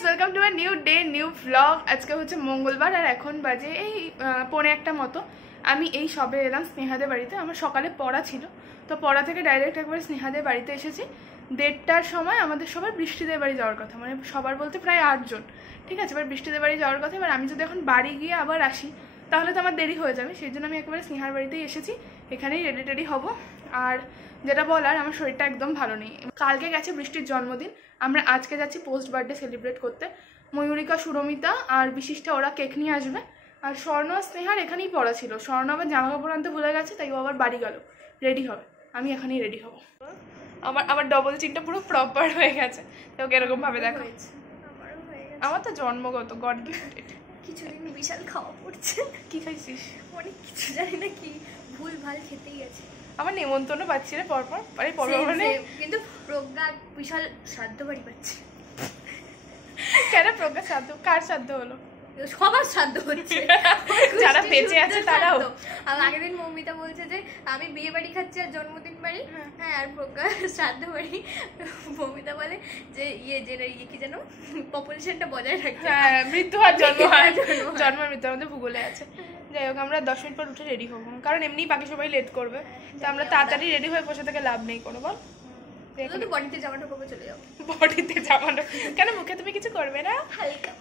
Guys, welcome to my new day new vlog. আজকে হচ্ছে মঙ্গলবার আর এখন বাজে এই 1:45 মতো। আমি এই সবে এলাম স্নেহাদের বাড়িতে। আমার সকালে পড়া ছিল, তো পড়া থেকে ডাইরেক্ট একবার স্নেহাদের বাড়িতে এসেছি। 1:30টার সময় আমাদের সবার বৃষ্টিদের বাড়ি যাওয়ার কথা, মানে সবার বলতে প্রায় 8 জন। ঠিক আছে, এবার বৃষ্টিদের বাড়ি যাওয়ার কথা। এবার আমি যদি এখন বাড়ি গিয়ে আবার আসি তাহলে তো আমার দেরি হয়ে যাবে, সেই জন্য আমি একেবারে স্নেহার বাড়িতেই এসেছি। এখানেই রেডি টেডি হব। আর যেটা বলার, আমার শরীরটা একদম ভালো নেই। কালকে গেছে বৃষ্টির জন্মদিন, আমরা আজকে যাচ্ছি পোস্ট বার্থডে সেলিব্রেট করতে। ময়ূরিকা, সুরমিতা আর বিশিষ্টা ওরা কেক নিয়ে আসবে। আর স্বর্ণ স্নেহার এখানেই পড়া ছিল, স্বর্ণ আবার জামা কাপড় আনতে ভুলে গেছে, তাই ও আবার বাড়ি গেল। রেডি হবে, আমি এখানেই রেডি হব। আমার ডবল চিনটা পুরো প্রপার হয়ে গেছে। তো ওকে এরকম ভাবে দেখো, আমার তো জন্মগত গড গিফটেড। কিছুদিন বিশাল খাওয়া পড়ছে। কি খাইছিস? অনেক কিছু জানি না, কি ভুল ভাল খেতেই আছে। আমার নেমন্তন্ন পাচ্ছি রে পরপর, আরে পরপর মানে কিন্তু প্রজ্ঞা বিশাল শ্রাদ্ধ বাড়ি পাচ্ছে। কেন প্রজ্ঞা শ্রাদ্ধ? কার শ্রাদ্ধ হলো? সবার শ্রাদ্ধ হচ্ছে, যারা বেঁচে আছে তারাও। আগের দিন মৌমিতা বলছে যে আমি বিয়ে বাড়ি খাচ্ছি আর জন্মদিন বাড়ি, হ্যাঁ, আর প্রজ্ঞা শ্রাদ্ধ বাড়ি। মৌমিতা বলে যে ইয়ে কি যেন পপুলেশনটা বজায় রাখছে, মৃত্যু আর জন্ম মৃত্যু আমাদের ভূগোলে আছে। যাই হোক, আমরা 10 মিনিট পর উঠে রেডি হবো, কারণ এমনি বাকি সবাই লেট করবে। তো আমরা তাড়াতাড়ি রেডি হয়ে বসে থেকে লাভ নেই কোনো, বল? বডিতে জামাটা পরে চলে যাও। বডিতে জামাটা কেন? মুখে তুমি কিছু করবে না? হালকা।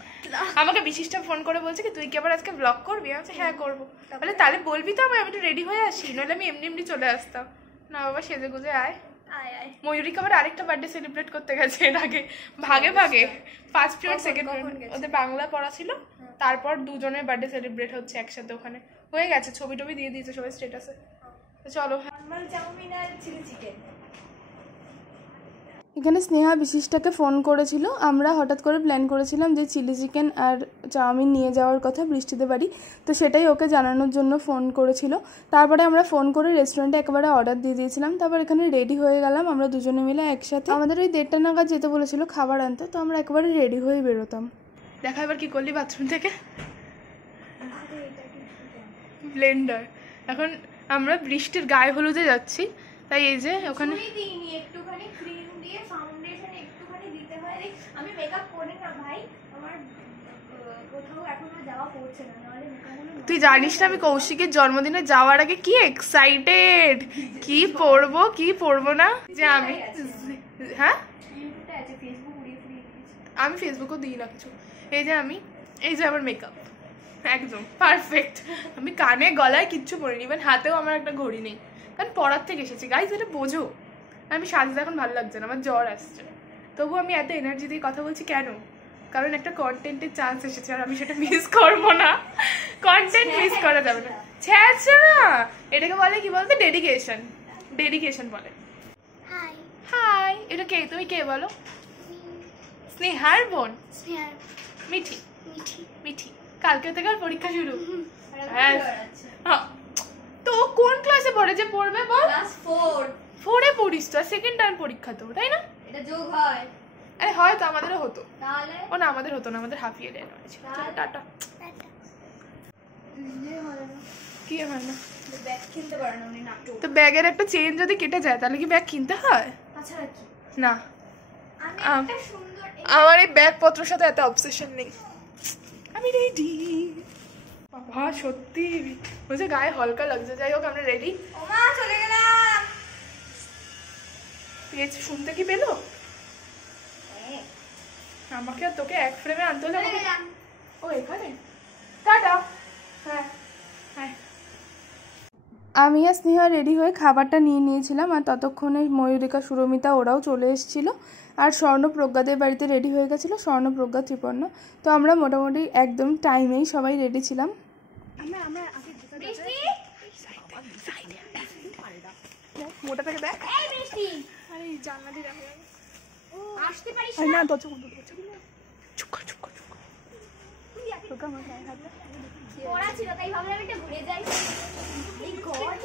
আমাকে বিশিষ্ট ফোন করে বলছে কি তুই কি আবার আজকে ব্লগ করবি? আমি হ্যাঁ করবো। বলে তাহলে বলবি তো আমি একটু রেডি হয়ে আসি, নইলে আমি এমনি এমনি চলে আসতাম। না বাবা, সেজে গুজে আয়। ময়ূরিকা আবার আরেকটা বার্থডে সেলিব্রেট করতে গেছে এর আগে, ভাগে ভাগে। ফার্স্ট পিরিয়ড, সেকেন্ড পিরিয়ড ওদের বাংলা পড়া ছিল, তারপর দুজনের বার্থডে সেলিব্রেট হচ্ছে একসাথে। ওখানে হয়ে গেছে, ছবি টবি দিয়ে দিয়েছে সবাই স্ট্যাটাসে। চলো। চাউমিন আর চিলি চিকেন। এখানে স্নেহা বিশিষ্টাকে ফোন করেছিল, আমরা হঠাৎ করে প্ল্যান করেছিলাম যে চিলি চিকেন আর চাউমিন নিয়ে যাওয়ার কথা বৃষ্টিতে বাড়ি, তো সেটাই ওকে জানানোর জন্য ফোন করেছিল। তারপরে আমরা ফোন করে রেস্টুরেন্টে একেবারে অর্ডার দিয়ে দিয়েছিলাম। তারপর এখানে রেডি হয়ে গেলাম আমরা দুজনে মিলে একসাথে। আমাদের ওই 1:30টা নাগাদ যেতে বলেছিল খাবার আনতে, তো আমরা একেবারে রেডি হয়ে বেরোতাম। দেখা এবার কি করলি বাথরুম থেকে? ব্লেন্ডার। এখন আমরা বৃষ্টির গায়ে হলুদে যাচ্ছি, তাই এই যে ওখানে একটুখানি ক্রিম দিয়ে ফাউন্ডেশন একটুখানি দিতে হয়। আমি মেকআপ করি না ভাই, আমার কোথাও এখনো যাওয়া পড়ছে না, নাহলে মেকআপগুলো। তুই জানিস না আমি কৌশিকের জন্মদিনে যাওয়ার আগে কি এক্সাইটেড, কি পরবো কি পরবো না, যে আমি হ্যাঁ আমি ফেসবুকও দিই না কিছু। এই যে আমার মেকআপ একদম পারফেক্ট। আমি কানে গলায় কিচ্ছু পরিনি, ইভেন হাতেও আমার একটা ঘড়ি নেই, কারণ পড়ার থেকে এসেছি। গাইজ এটা বোঝো, আমি সাজতে এখন ভালো লাগছে না, আমার জ্বর আসছে। তবু আমি এত এনার্জি দিয়ে কথা বলছি কেন? কারণ একটা কন্টেন্টের চান্স এসেছে আর আমি সেটা মিস করবো না। কন্টেন্ট মিস করা যাবে না। ছ্যাঁচা না, এটাকে বলে কি বলতো? ডেডিকেশন। ডেডিকেশন বলে। হাই হাই, এটা কে? তুমি কে বলো? স্নেহার বোন মিঠি। মিঠি কালকে থেকে পরীক্ষা শুরু। হ্যাঁ, তো কোন ক্লাসে পড়ে যে পড়বে বল? ক্লাস 4 4-এ পড়িস তো, সেকেন্ড টার্ম পরীক্ষা তো, তাই না? এটা যোগ হয়। আরে হয়তো আমাদেরও হতো, তাহলে ও না আমাদের হতো না, আমাদের হাফ ইয়ার এর ছিল। টাটা। কি হয় না? ব্যাগ কিনতে পারে না উনি, নাটক। তো ব্যাগের একটা চেইন যদি কেটে যায় তাহলে কি ব্যাগ কিনতে হয়? তাছাড়া কি না, আমি একটা সুন্দর আমার এই ব্যাগপত্রের সাথে এত অবসেশন নেই। আমি রেডি বাবা, সত্যি বুঝে গায়ে হালকা লাগছে। যাই হোক, আমরা রেডি। ওমা চলে গেলাম। পেজ শুনতে কি পেলো? আমাকে আর তোকে এক ফ্রেমে আনতে হলে। ও এখানে, টাটা। হ্যাঁ হ্যাঁ। আমি আর স্নেহা রেডি হয়ে খাবারটা নিয়ে নিয়েছিলাম, আর ততক্ষণে ময়ূরিকা, সুরমিতা ওরাও চলে এসেছিলো। আর স্বর্ণ প্রজ্ঞাদের বাড়িতে রেডি হয়ে গেছিলো, স্বর্ণ, প্রজ্ঞা, ত্রিপর্ণা। তো আমরা মোটামুটি একদম টাইমেই সবাই রেডি ছিলাম। মোটাটাকে দেখ, আরে জানলা দিয়ে দেখা যাবে। আসতে পারিস না, দরজা বন্ধ, দরজা বন্ধ। চুপ কর, চুপ কর, চুপ কর। তোকে আমার গায়ে হাত দে। পড়া ছিল তাই ভাবলাম এটা ঘুরে যাই। এই গড,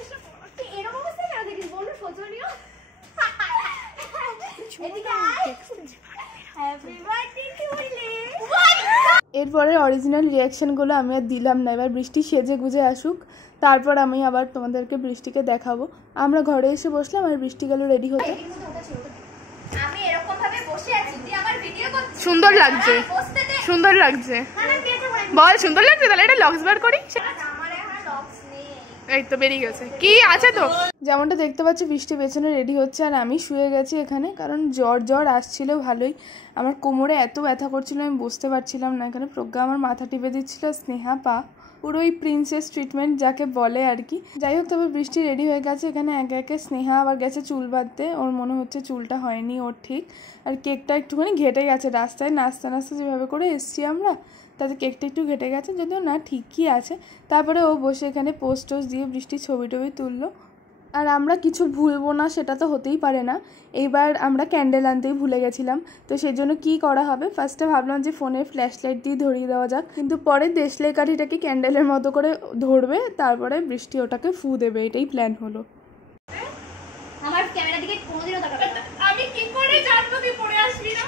তুই এরকম অবস্থায় কেন থাকিস? বললো শোচনীয়। এদিকে আয়। Happy birthday to you. এরপরে অরিজিনাল রিয়াকশনগুলো আমি আর দিলাম না, এবার বৃষ্টি সেজে গুজে আসুক, তারপর আমি আবার তোমাদেরকে বৃষ্টিকে দেখাবো। আমরা ঘরে এসে বসলাম আর বৃষ্টি গেল রেডি হতে। আমি এরকম ভাবে বসে আছি, তুই আমার ভিডিও করছিস, সুন্দর লাগছে। সুন্দর লাগছে বল, সুন্দর লাগছে। তাহলে এটা লক্স বার করি। এই তো বেরিয়ে গেছে, কি আছে তো। যেমনটা দেখতে পাচ্ছি বৃষ্টি পেছনে রেডি হচ্ছে, আর আমি শুয়ে গেছি এখানে, কারণ জ্বর আসছিল ভালোই। আমার কোমরে এত ব্যথা করছিল আমি বসতে পারছিলাম না। এখানে প্রজ্ঞা আমার মাথা টিপে দিচ্ছিল, স্নেহা পা, পুরো ওই প্রিন্সেস ট্রিটমেন্ট যাকে বলে আর কি। যাই হোক, তবে বৃষ্টি রেডি হয়ে গেছে। এখানে একে একে স্নেহা আবার গেছে চুল বাঁধতে, ওর মনে হচ্ছে চুলটা হয়নি ওর ঠিক। আর কেকটা একটুখানি ঘেটে গেছে, রাস্তায় নাচতে নাচতে যেভাবে করে এসছি আমরা, তাতে কেকটা একটু ঘেটে গেছে, যদিও না ঠিকই আছে। তারপরে ও বসে এখানে পোস্ট টোস্ট দিয়ে বৃষ্টির ছবি টবি তুললো। আর আমরা কিছু ভুলবো না সেটা তো হতেই পারে না। এইবার আমরা ক্যান্ডেল আনতেই ভুলে গেছিলাম, তো সেই জন্য কী করা হবে, ফার্স্টে ভাবলাম যে ফোনের ফ্ল্যাশ লাইট দিয়ে ধরিয়ে দেওয়া যাক, কিন্তু পরে দেশলাই কাঠিটাকে ক্যান্ডেলের মতো করে ধরবে, তারপরে বৃষ্টি ওটাকে ফু দেবে, এটাই প্ল্যান হলো। আমার ক্যামেরা দিকে কোনোদিনও তাকাবে না। আমি কি করে জানবো তুই পড়ে আসবি না?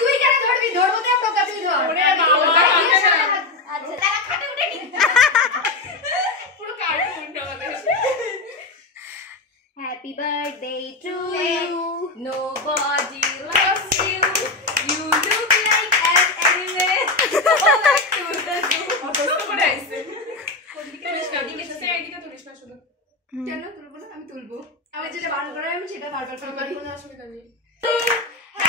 তুই কেন ধরবি? ধরবো তো আমরা কাছেই ধর। ওরে বাবা, আচ্ছা তারা খাটে উঠে নি। পুরো কার্টুনটা আমাদের। Happy birthday to you. Nobody loves you. You look like an anime. কেন তুলবো না? আমি তুলবো। আমি যেটা বারবার করে আমি সেটা বারবার করে করি। কোনো অসুবিধা নেই।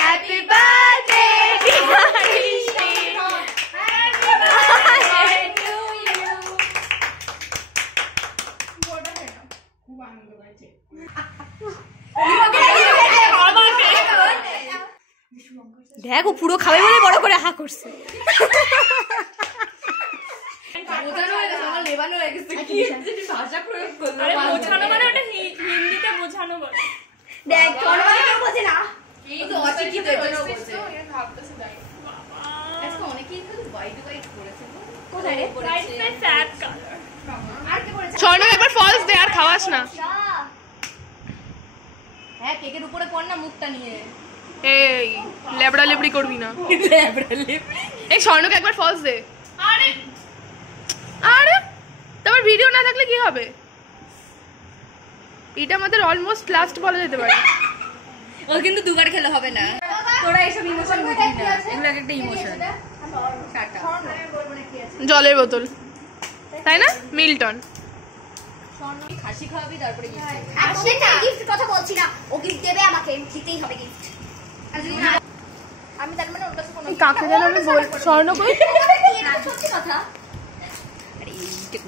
Happy birthday Bishti. Happy birthday to you. বড়টা হয় না, খুব আনন্দ পাইছে। দেখো পুরো খাবে বলে বড় করে হা করছে। দেখ কেউ বোঝে না। স্বর্ণ একবার ফলস দে, আর খাওয়াস না। হ্যাঁ কেকের উপরে পড় না মুখটা নিয়ে। এই লেবড়া লেবড়ি করবি না। এই স্বর্ণকে একবার ফলস দে। আরে আরে তোমার ভিডিও না থাকলে কি হবে? এটা আমাদের অলমোস্ট লাস্ট বলা যেতে পারে। ও কিন্তু দুবার খেলে হবে না। তোরা এইসব ইমোশন বুঝবি না, এগুলো একটা ইমোশন। জলের বোতল, তাই না? মিল্টন খাসি খাওয়াবি তারপরে গিফট কথা বলছি না, ও গিফট দেবে আমাকে, দিতেই হবে গিফট। আমি তার মানে ওটা কোনো কাকে যেন আমি বল। স্বর্ণ কই? সত্যি কথা। আরে এইটা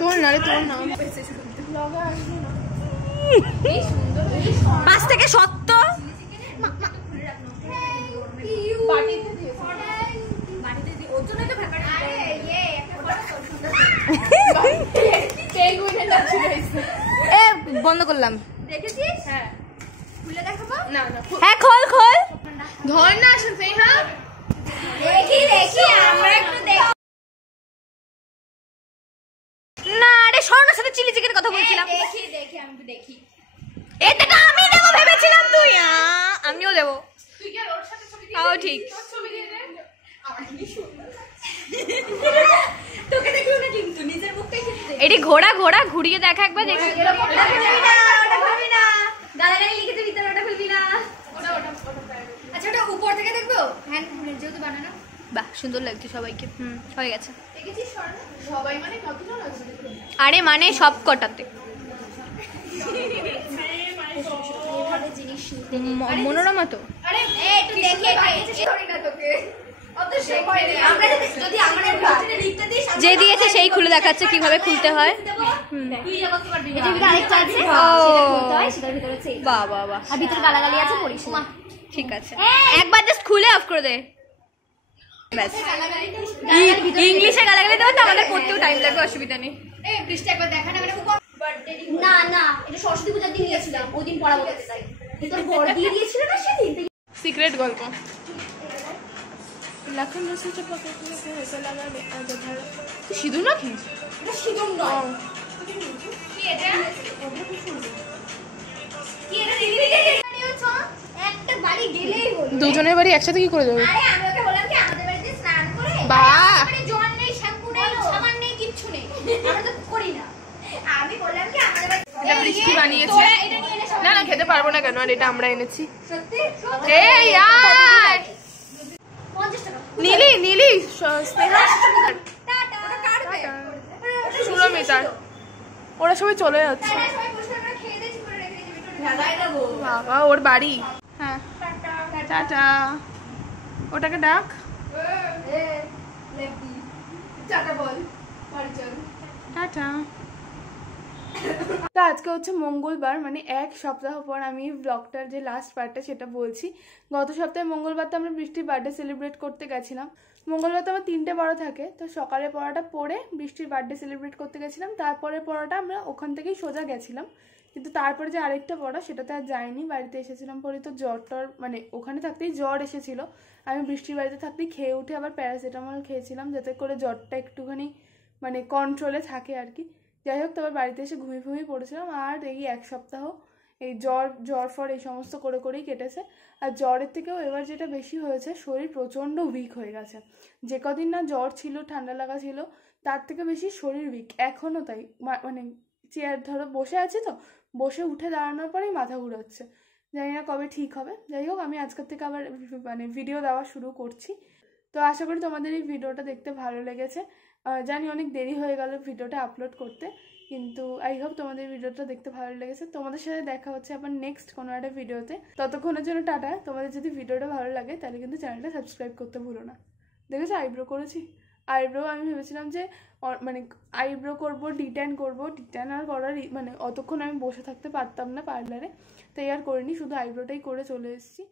তোর না রে, তোর না। এই সুন্দর পাঁচ থেকে 70 বাটিতে দিও, বাটিতে দিও, ওর জন্যই তো ব্যাপারটা। আরে ইয়ে একটা বড় সুন্দর কেক উঠে যাচ্ছে গাইস। এ বন্ধ করলাম। দেখেছিস? হ্যাঁ খুলে দেখাবো না। না হ্যাঁ খোল খোল। ধর না আসছে। হ্যাঁ দেখি দেখি আমরা একটু দেখি না। আরে স্বর্ণের সাথে চিলি চিকেনের কথা বলছিলাম। দেখি দেখি আমি তো দেখি। এটা আমি দেব ভেবেছিলাম, তুই আমিও দেব। তুই কি আর ওর সাথে ছবি দিয়ে? তাও ঠিক। তোর ছবি দিয়ে দে। আমার কি সুন্দর তোকে দেখিও না কিন্তু নিজের মুখটাই দেখতে। এটি ঘোড়া ঘোড়া ঘুরিয়ে দেখা একবার দেখি। ওটা খুলবি না, গালাগালি লিখে দিবি, তোর ওটা খুলবি না। ওটা ওটা ওটা। আচ্ছা ওটা উপর থেকে দেখবো। হ্যান্ড যেহেতু বানানো। বাহ সুন্দর লাগছে সবাইকে। হয়ে গেছে। দেখেছিস স্বর্ণ? সবাই মানে কতজন আছে? আরে মানে সব কটাতে মনোরমা তো। আরে একটু দেখে সরি না তোকে অত সময় নেই। আমরা যদি আমাদের ভিতরে লিখতে দিস, যে দিয়েছে সেই খুলে দেখাচ্ছে কিভাবে খুলতে হয়। তুই লাগাতে পারবি না। এটা আরেকটা আছে, সেটা খুলতে হয়, সেটার ভিতরে আছে। বাহ বাহ বাহ। আর ভিতরে গালাগালি আছে, পড়িস না। ঠিক আছে একবার জাস্ট খুলে অফ করে দে। ব্যাস ইংলিশে গালাগালি দেওয়া তো আমাদের পড়তেও টাইম লাগবে, অসুবিধা নেই। এই বৃষ্টি একবার দেখা না। মানে না না এটা সরস্বতী পূজার দিন নিয়েছিলাম, ওই দিন পড়াবো তাই। তোর বড় দিয়ে দিয়েছিল না সেদিন। সিক্রেট গল্প। লাখন রসুন চাপা করে হয়েছে লাগাবে আগে ধর। তুই সিঁদুর নাকি? এটা সিঁদুর নয়। কি এটা? কি এটা দিদি দিয়েছো? একটা বাড়ি গেলেই হলো। দুজনের বাড়ি একসাথে কি করে যাবে? আরে আমি ওকে বললাম কি আমাদের বাড়িতে স্নান করে বাহ মানে জল নেই, শ্যাম্পু নেই, সাবান নেই, কিচ্ছু নেই, আমরা তো করি না। আমি বললাম কি আমাদের বাড়িতে এটা বৃষ্টি বানিয়েছে। না না খেতে পারবো না কেন, আর এটা আমরা এনেছি। সত্যি এই ইয়ার স্নেহা, সুরমিতার, ওরা সবাই চলে যাচ্ছে। বাবা ওর বাড়ি। হ্যাঁ টাটা, ওটাকে ডাক। টাটা। তো আজকে হচ্ছে মঙ্গলবার, মানে এক সপ্তাহ পর আমি ব্লগটার যে লাস্ট পার্টটা সেটা বলছি। গত সপ্তাহে মঙ্গলবার তো আমরা বৃষ্টির বার্থডে সেলিব্রেট করতে গেছিলাম। মঙ্গলবার তো আমার 3টে পড়া থাকে, তো সকালে পড়াটা পড়ে বৃষ্টির বার্থডে সেলিব্রেট করতে গেছিলাম। তারপরে পড়াটা আমরা ওখান থেকেই সোজা গেছিলাম, কিন্তু তারপরে যে আরেকটা পড়া সেটাতে আর যাইনি। বাড়িতে এসেছিলাম পরে তো জ্বর মানে ওখানে থাকতেই জ্বর এসেছিল। আমি বৃষ্টির বাড়িতে থাকতেই খেয়ে উঠে আবার প্যারাসিটামল খেয়েছিলাম, যাতে করে জ্বরটা একটুখানি মানে কন্ট্রোলে থাকে আর কি। যাই হোক, তারপর বাড়িতে এসে ঘুমিয়ে পড়েছিলাম। আর এই এক সপ্তাহ এই জ্বর ফর এই সমস্ত করে করেই কেটেছে। আর জ্বরের থেকেও এবার যেটা বেশি হয়েছে, শরীর প্রচণ্ড উইক হয়ে গেছে। যে কদিন না জ্বর ছিল, ঠান্ডা লাগা ছিল, তার থেকে বেশি শরীর উইক এখনও। তাই মানে চেয়ার ধরো বসে আছি, তো বসে উঠে দাঁড়ানোর পরেই মাথা ঘুরোচ্ছে। জানি না কবে ঠিক হবে। যাই হোক, আমি আজকের থেকে আবার মানে ভিডিও দেওয়া শুরু করছি। তো আশা করি তোমাদের এই ভিডিওটা দেখতে ভালো লেগেছে। জানি অনেক দেরি হয়ে গেল ভিডিওটা আপলোড করতে, কিন্তু আই হোপ তোমাদের ভিডিওটা দেখতে ভালো লেগেছে। তোমাদের সাথে দেখা হচ্ছে আবার নেক্সট কোনো একটা ভিডিওতে। ততক্ষণের জন্য টাটা। তোমাদের যদি ভিডিওটা ভালো লাগে তাহলে কিন্তু চ্যানেলটা সাবস্ক্রাইব করতে ভুলো না। দেখেছো আইব্রো করেছি। আইব্রো আমি ভেবেছিলাম যে মানে আইব্রো করবো, ডিট্যান করবো। ডিট্যান আর করার মানে অতক্ষণ আমি বসে থাকতে পারতাম না পার্লারে, তাই আর করিনি, শুধু আইব্রোটাই করে চলে এসেছি।